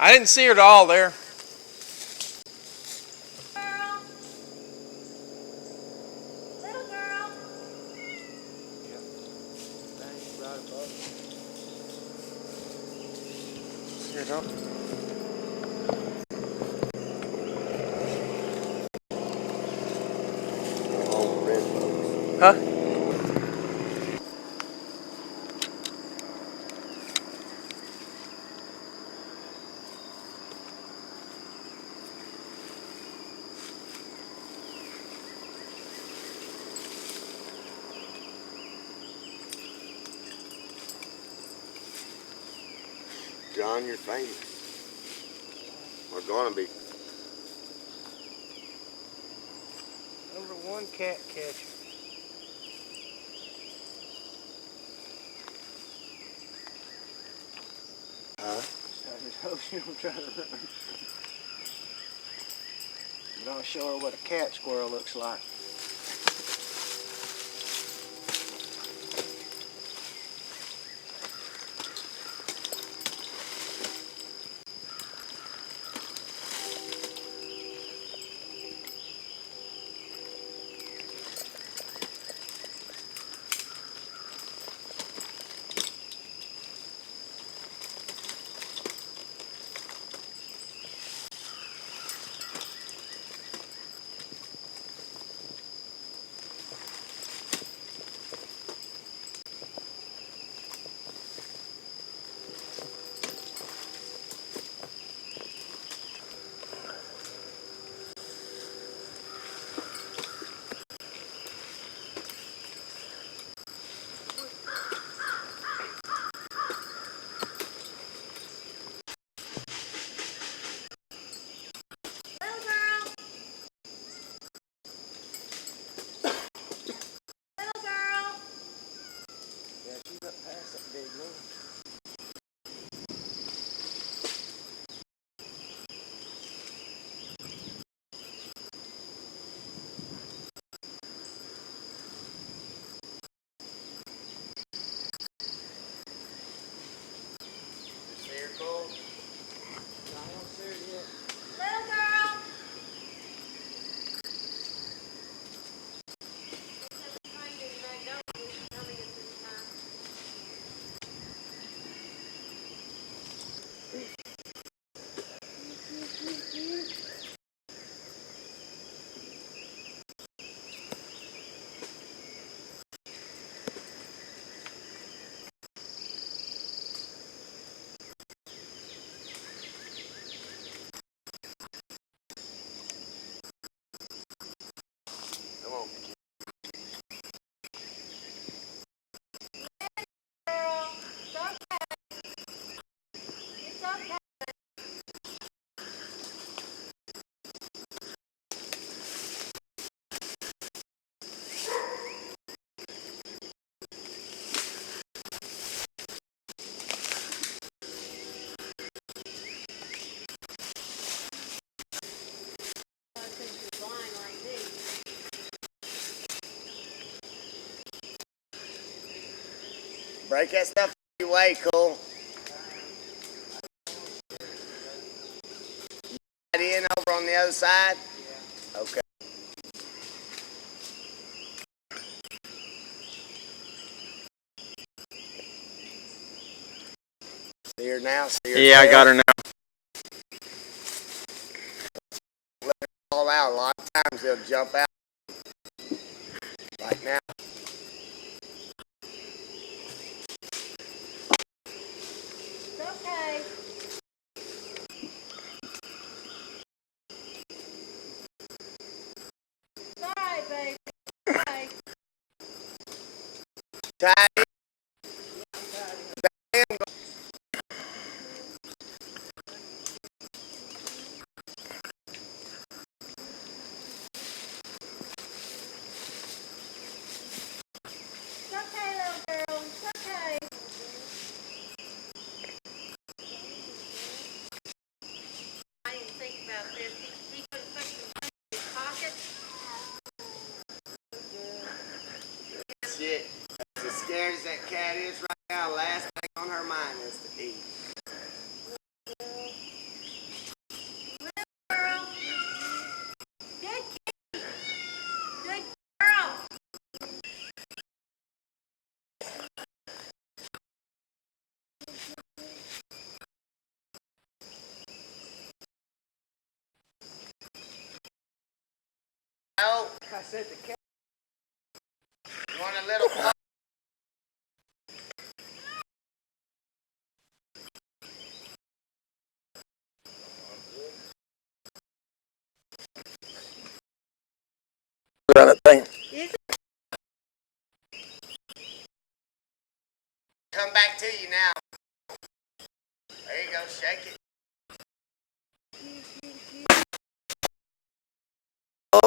I didn't see her at all there. Girl. Little girl. Yep. Bang, right above. Here, don't. All red folks. Huh? John, you're famous. Or gonna be. #1 cat catcher. Huh? I was hoping I'm trying to remember. But I'll show her what a cat squirrel looks like. Little girl. Little girl. Yeah, she's up past that big room. See her, Cole? No, I don't see her yet. Little girl. Come on. Girl. It's okay. It's okay. I think she's blind like me. Break that stuff your way, Cole. Right in over on the other side? Yeah. Okay. See her now? See her Yeah, I got her now. Let her fall out. A lot of times they'll jump out. Like now. It's okay. It's alright, baby. It's okay. Tied in. It's okay, little girl. It's okay. I didn't think about this. He could have put some money in his pocket. Shit. As scared as that cat is right now, last thing on her mind is to eat. said the cat. You want a little pup? Run it thing. Is Come back to you now. There you go, shake it. Oh,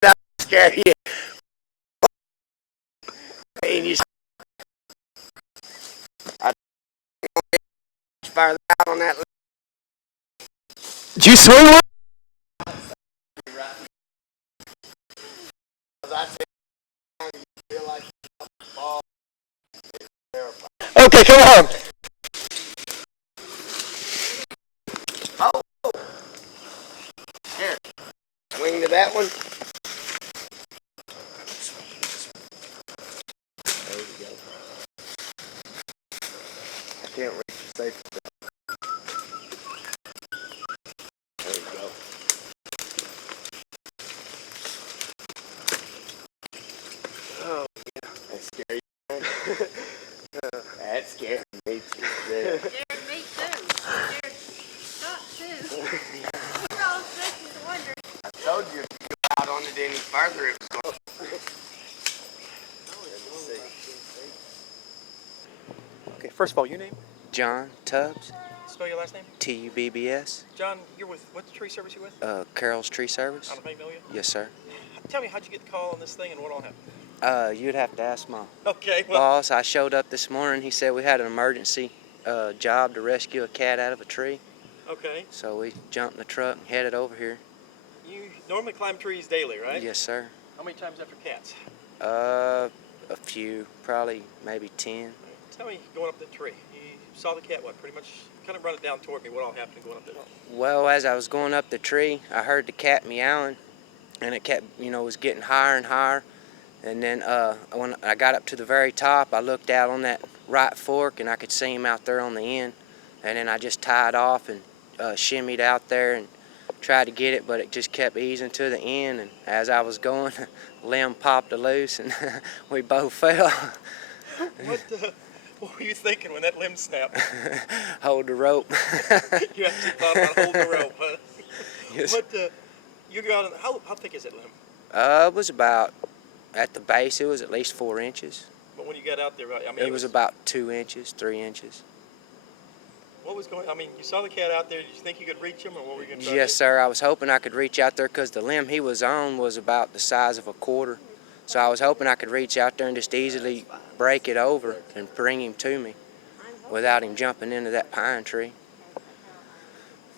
that scared you. And you I farther out on that. Did you swing one? Okay, come on. Oh, here. Swing to that one. There we go. I can't reach the safety belt. There we go. Oh, yeah. That's scary. That scared me too. Yeah. scared me too. Scared Scott too. We're all sitting and wondering. I told you if you go out on it any further, it was going to. Okay, first of all, your name? John Tubbs, Spell your last name? Tubbs, John, you're with, what tree service you with? Carol's Tree Service. Out of Magnolia? Yes, sir. Tell me, how'd you get the call on this thing and what all happened? You'd have to ask my Okay, well, boss. I showed up this morning. He said we had an emergency job to rescue a cat out of a tree. okay. So we jumped in the truck and headed over here. You normally climb trees daily, right? Yes, sir. How many times after cats? A few, probably maybe 10. Tell me, going up the tree, you saw the cat, what, pretty much, kind of run it down toward me, what all happened going up there? Well, as I was going up the tree, I heard the cat meowing, and it kept, was getting higher and higher. And then when I got up to the very top, I looked out on that right fork, and I could see him out there on the end. And then I just tied off and shimmied out there and tried to get it, but it just kept easing to the end. And as I was going, limb popped loose, and we both fell. What were you thinking when that limb snapped? Hold the rope. You actually thought about holding the rope, huh? Yes. You go out, how thick is that limb? It was about, at the base, it was at least 4 inches. But when you got out there, I mean, It was about 2 inches, 3 inches. What was going on? I mean, you saw the cat out there. Did you think you could reach him, or what were you going to try Yes, to do? sir. I was hoping I could reach out there because the limb he was on was about the size of a quarter. So I was hoping I could reach out there and just easily break it over and bring him to me without him jumping into that pine tree.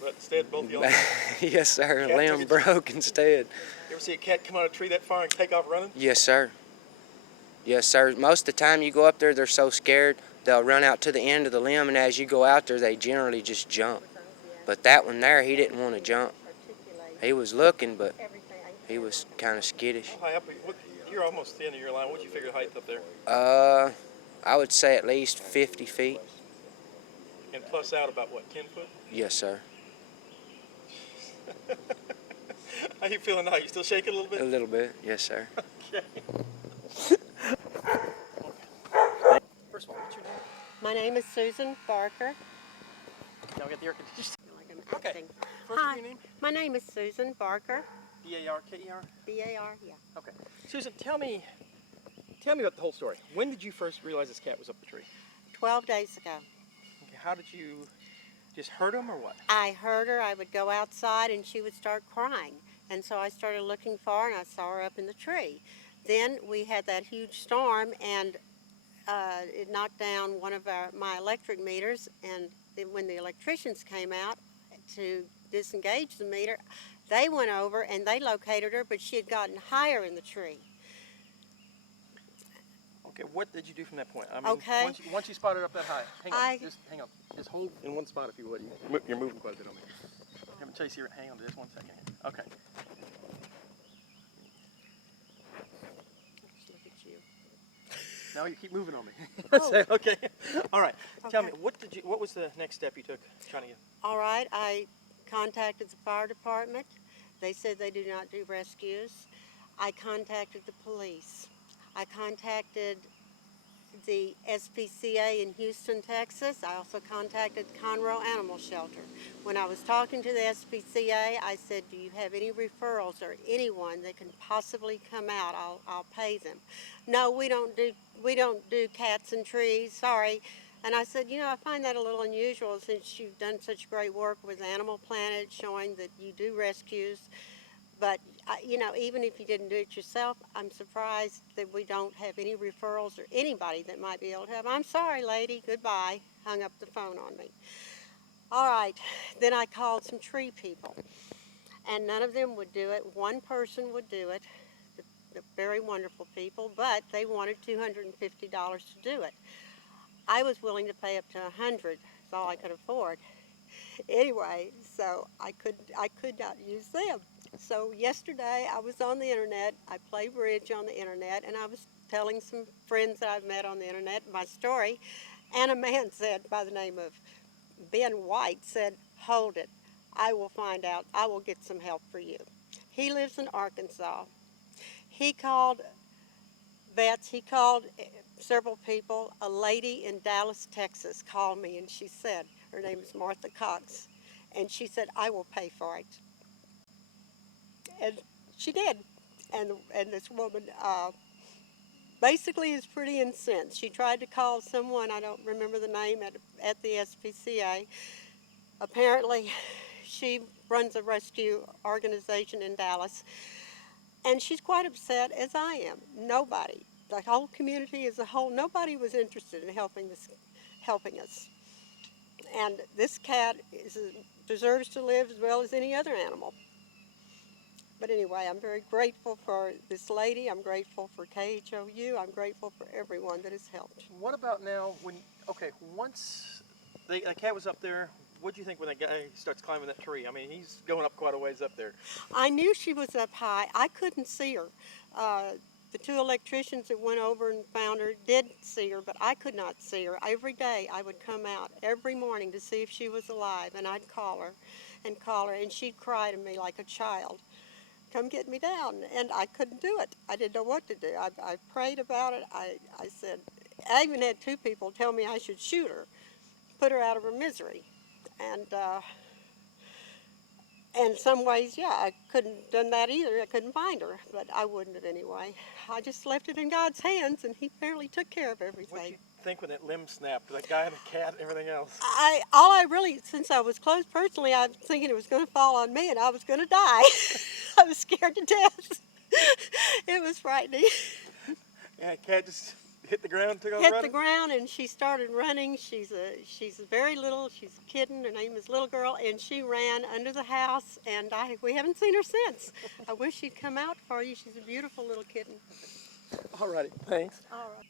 But instead, both of y'all. Yes, sir. Cat Limb took it. broke instead. You ever see a cat come out of a tree that far and take off running? Yes, sir. Yes, sir. Most of the time you go up there, they're so scared, they'll run out to the end of the limb, and as you go out there, they generally just jump. But that one there, he didn't want to jump. He was looking, but he was kind of skittish. How high up? You're almost at the end of your line. What'd you figure the height up there? I would say at least 50 feet. And plus out about what, 10 foot? Yes, sir. How you feeling now? You still shaking a little bit? A little bit, yes, sir. Okay. First of all, what's your name? My name is Susan Barker. Now get the air conditioner. Okay. Okay. First, Hi, your name? my name is Susan Barker. B-A-R-K-E-R? B-A-R, yeah. Okay. Susan, tell me about the whole story. When did you first realize this cat was up the tree? 12 days ago. Okay. How did you just hurt him or what? I heard her. I would go outside and she would start crying. And so I started looking for her and I saw her up in the tree. Then we had that huge storm and it knocked down one of my electric meters, and then when the electricians came out to disengage the meter, they went over and they located her, but she had gotten higher in the tree. Okay, what did you do from that point? I mean, Okay. once you spotted her up that high, hang on, I- just hang on. Just hold in one spot if you would. You're moving quite a bit on me. Have a chase here. Hang on just 1 second. Okay. Look at you. Now you keep moving on me. Oh. Okay. All right. Tell me, Okay. what was the next step you took trying to get? All right, I contacted the fire department. They said they do not do rescues. I contacted the police. I contacted the SPCA in Houston, Texas. I also contacted Conroe Animal Shelter. When I was talking to the SPCA, I said, do you have any referrals or anyone that can possibly come out? I'll pay them. No, we don't do cats and trees, sorry. And I said, you know, I find that a little unusual since you've done such great work with Animal Planet showing that you do rescues. But, you know, even if you didn't do it yourself, I'm surprised that we don't have any referrals or anybody that might be able to help. I'm sorry, lady, goodbye. Hung up the phone on me. All right, then I called some tree people, and none of them would do it. One person would do it, the very wonderful people, but they wanted $250 to do it. I was willing to pay up to $100. That's all I could afford. Anyway, so I could not use them. So yesterday I was on the internet. I play bridge on the internet, and I was telling some friends that I've met on the internet my story, and a man said by the name of Ben White said, "Hold it. I will find out. I will get some help for you." He lives in Arkansas. He called vets. He called several people. A lady in Dallas, Texas called me, and she said, her name is Martha Cox, and she said, "I will pay for it." And she did. And this woman basically is pretty incensed. She tried to call someone, I don't remember the name, at the SPCA. Apparently, she runs a rescue organization in Dallas, and she's quite upset, as I am. Nobody, the whole community as a whole, nobody was interested in helping us. And this cat deserves to live as well as any other animal. But anyway, I'm very grateful for this lady. I'm grateful for KHOU. I'm grateful for everyone that has helped. What about now when, okay, once the cat was up there, what do you think when that guy starts climbing that tree? I mean, he's going up quite a ways up there. I knew she was up high. I couldn't see her. The two electricians that went over and found her did see her, but I could not see her. Every day I would come out every morning to see if she was alive, and I'd call her, and she'd cry to me like a child, "Come get me down," and I couldn't do it. I didn't know what to do. I prayed about it. I said, I even had two people tell me I should shoot her, put her out of her misery. And in some ways, yeah, I couldn't have done that either. I couldn't find her, but I wouldn't have anyway. I just left it in God's hands, and He apparently took care of everything. What did you think when that limb snapped? The guy and the cat and everything else? Since I was close personally, I was thinking it was going to fall on me and I was going to die. I was scared to death. It was frightening. Yeah, cat just hit the ground, took off Hit running? the ground, and she started running. She's very little. She's a kitten. Her name is Little Girl, and she ran under the house, and we haven't seen her since. I wish she'd come out for you. She's a beautiful little kitten. All righty, thanks. All right.